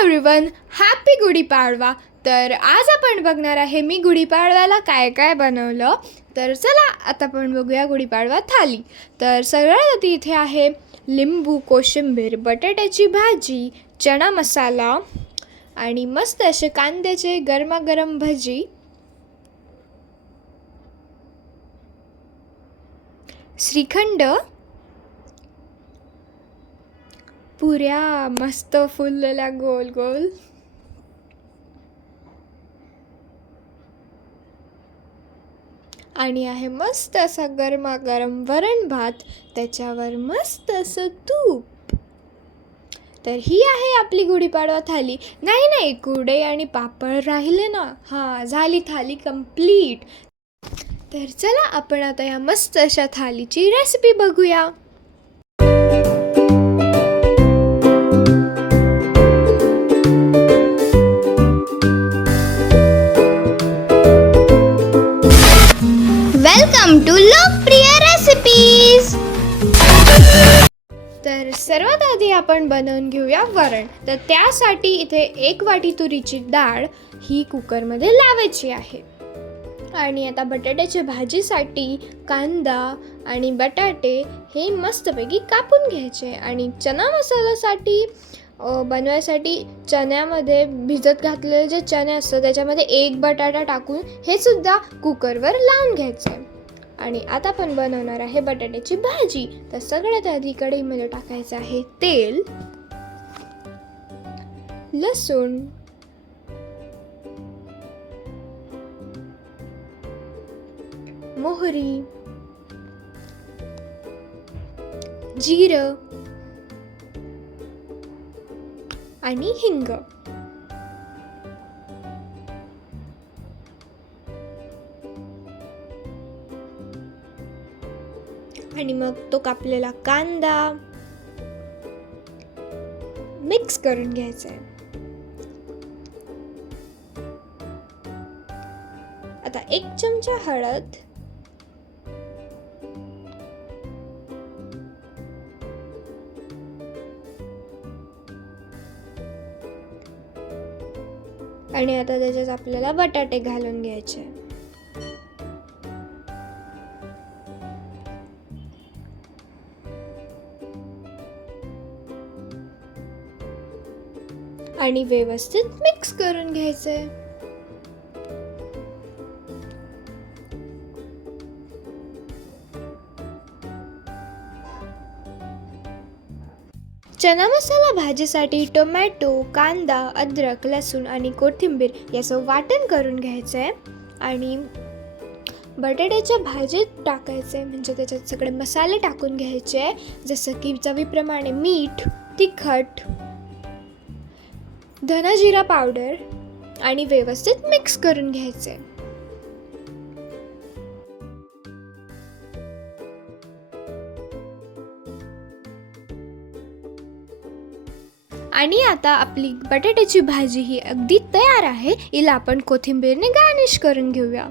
Everyone, happy Gudi Padwa. तर आज आपण बघणार आहे मी गुढीपाडव्याला काय काय बनवलं. तर चला आता आपण बघूया गुढीपाडवा थाली. तर सगळ्यात आधी इथे आहे लिंबू, कोशिंबीर, बटाट्याची भाजी, चणा मसाला आणि मस्त असे कांद्याचे गरमागरम भजी, श्रीखंड, पुऱ्या मस्त फुललेल्या गोल गोल, आणि आहे मस्त असा गरमागरम वरण भात, त्याच्यावर मस्त असं तूप. तर ही आहे आपली गुढीपाडवा थाली. नाही, कुरडे आणि पापड राहिले ना. हां, झाली थाली कंप्लीट. तर चला आपण आता या मस्त अशा थालीची रेसिपी बघूया. वेलकम टू लोकप्रिय रेसिपीज. तर सर्वात आधी आपण बनवून घेऊया वरण. तर त्यासाठी इथे 1 वाटी तुरीची डाळ ही कुकरमध्ये लावायची आहे. आणि आता बटाट्याच्या भाजीसाठी कांदा आणि बटाटे हे मस्तपैकी कापून घ्यायचे. आणि चना मसाल्यासाठी बनवायसाठी चण्यामध्ये भिजत घातलेले जे चणे असतात त्याच्यामध्ये 1 बटाटा टाकून हे सुद्धा कुकरवर लावून घ्यायचं आहे. आणि आता आपण बनवणार आहे बटाट्याची भाजी. तर सगळ्यात आधी कढईमध्ये टाकायचं आहे तेल, लसूण, मोहरी, जिरं आणि हिंग. आणि मग तो कापलेला कांदा मिक्स करून घ्यायचा आहे. आता 1 चमचा हळद, आणि आता त्याच्यात आपल्याला बटाटे घालून घ्यायचे. आणि व्यवस्थित मिक्स करून घ्यायचे. चना मसाला भाजीसाठी टोमॅटो, कांदा, अद्रक, लसूण आणि कोथिंबीर याचं वाटण करून घ्यायचं आहे. आणि बटाट्याच्या भाजीत टाकायचं आहे, म्हणजे त्याच्यात सगळे मसाले टाकून घ्यायचे आहे, जसं की चवीप्रमाणे मीठ, तिखट, धना जिरा पावडर, आणि व्यवस्थित मिक्स करून घ्यायचे. आणि आता आपली बटाट्याची भाजी ही अगदी तयार आहे. हिला आपण कोथिंबीरने गार्निश करून घेऊया.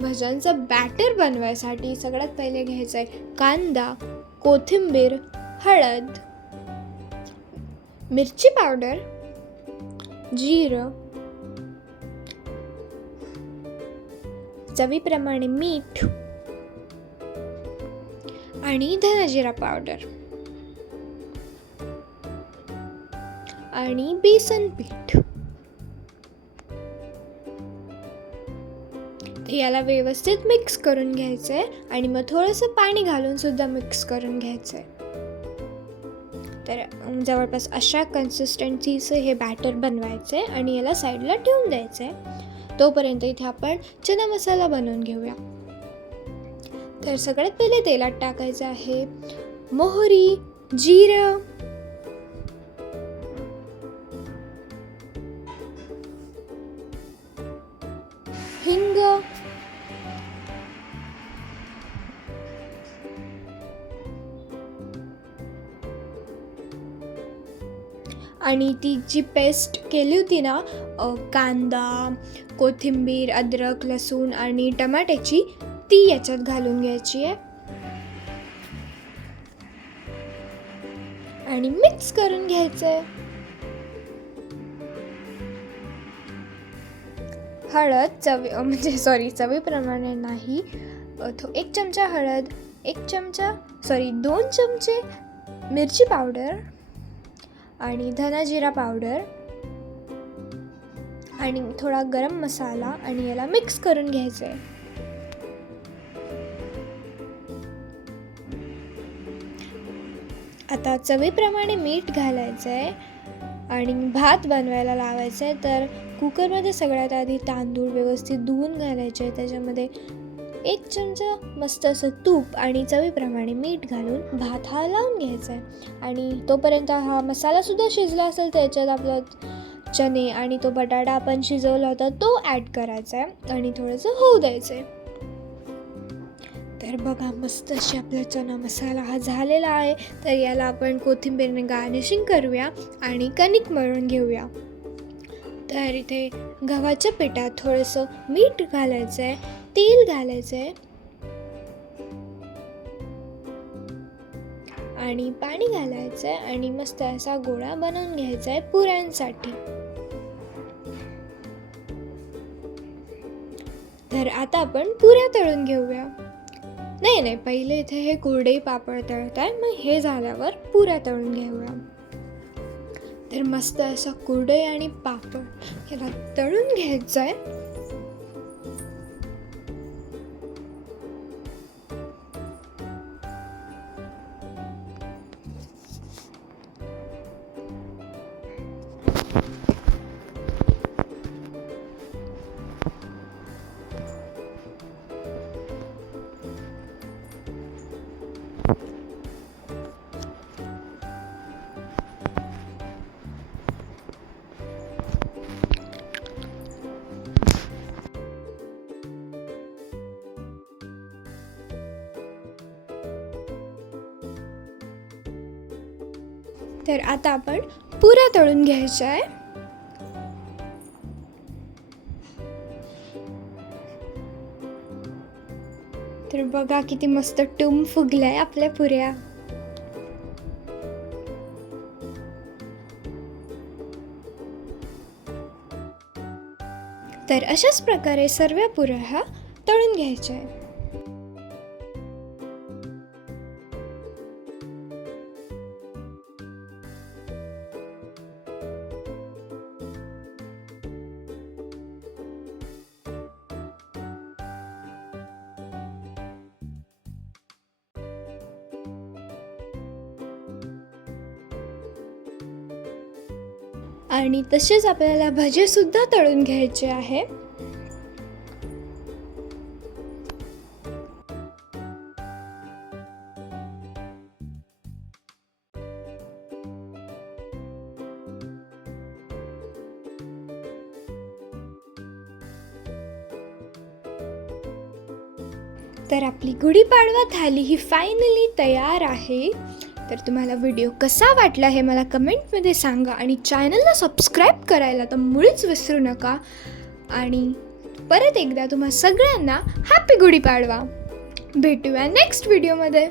भज्यांचं बॅटर बनवायसाठी सगळ्यात पहिले घ्यायचं आहे कांदा, कोथिंबीर, हळद, मिरची पावडर, जिरं, चवीप्रमाणे मीठ आणि धना जिरा पावडर आणि बेसन पीठ. याला व्यवस्थित मिक्स करून घ्यायचंय. आणि मग थोडंसं पाणी घालून सुद्धा मिक्स करून घ्यायचंय. तर जवळपास अशा कन्सिस्टन्सीचं हे बॅटर बनवायचंय आणि याला साईडला ठेवून द्यायचंय. तोपर्यंत इथे आपण चना मसाला बनवून घेऊया. तर सगळ्यात पहिले तेलात टाकायचं आहे मोहरी, जिरं, हिंग, आणि ती जी पेस्ट केली होती ना कांदा, कोथिंबीर, अद्रक, लसूण आणि टमाट्याची, ती याच्यात घालून घ्यायची आहे. आणि मिक्स करून घ्यायचंय. हळद चवीप्रमाणे नाही. 1 चमचा हळद, 2 चमचे मिरची पावडर आणि धना जिरा पावडर आणि थोडा गरम मसाला आणि याला मिक्स करून घ्यायचं आहे. आता चवीप्रमाणे मीठ घालायचं आहे आणि भात बनवायला लावायचा आहे. तर कुकरमध्ये सगळ्यात आधी तांदूळ व्यवस्थित धुवून घालायचे आहे. त्याच्यामध्ये 1 चमचा मस्त असं तूप आणि चवीप्रमाणे मीठ घालून भात हा लावून घ्यायचा आहे. आणि तोपर्यंत हा मसालासुद्धा शिजला असेल त्याच्यात आपलं चणे आणि तो बटाटा आपण शिजवला होता तो ॲड करायचा आहे आणि थोडंसं होऊ द्यायचं आहे. तर बघा मस्त अशी आपला चना मसाला हा झालेला आहे. तर याला आपण कोथिंबीरने गार्निशिंग करूया आणि कणिक मळून घेऊया. तर इथे गव्हाच्या पिठात थोडंसं मीठ घालायचं आहे, तेल घालायचं आहे आणि पाणी घालायचं आहे आणि मस्त असा गोळा बनवून घ्यायचा आहे पुऱ्यांसाठी. तर आता आपण पुऱ्या तळून घेऊया. नाही पहिले इथे हे कुरडई पापड तळत आहे, मग हे झाल्यावर पुऱ्या तळून घेऊया. तर मस्त असा कुरडई आणि पापड याला तळून घ्यायचं आहे. तर आता आपण पुऱ्या तळून घ्यायच्या आहे. तर बघा किती मस्त टुम फुगलाय आपल्या पुऱ्या. तर अशाच प्रकारे सर्व पुऱ्या ह्या तळून घ्यायच्या आहे. आणि तसेच आपल्याला भजे सुद्धा तळून घ्यायचे आहे. तर आपली गुढीपाडवा थाली ही फायनली तयार आहे. तर तुम्हाला व्हिडिओ कसा वाटला हे मला कमेंटमध्ये सांगा आणि चॅनलला सबस्क्राईब करायला तर मुळीच विसरू नका. आणि परत एकदा तुम्हा सगळ्यांना हॅपी गुढीपाडवा. भेटूया नेक्स्ट व्हिडिओमध्ये.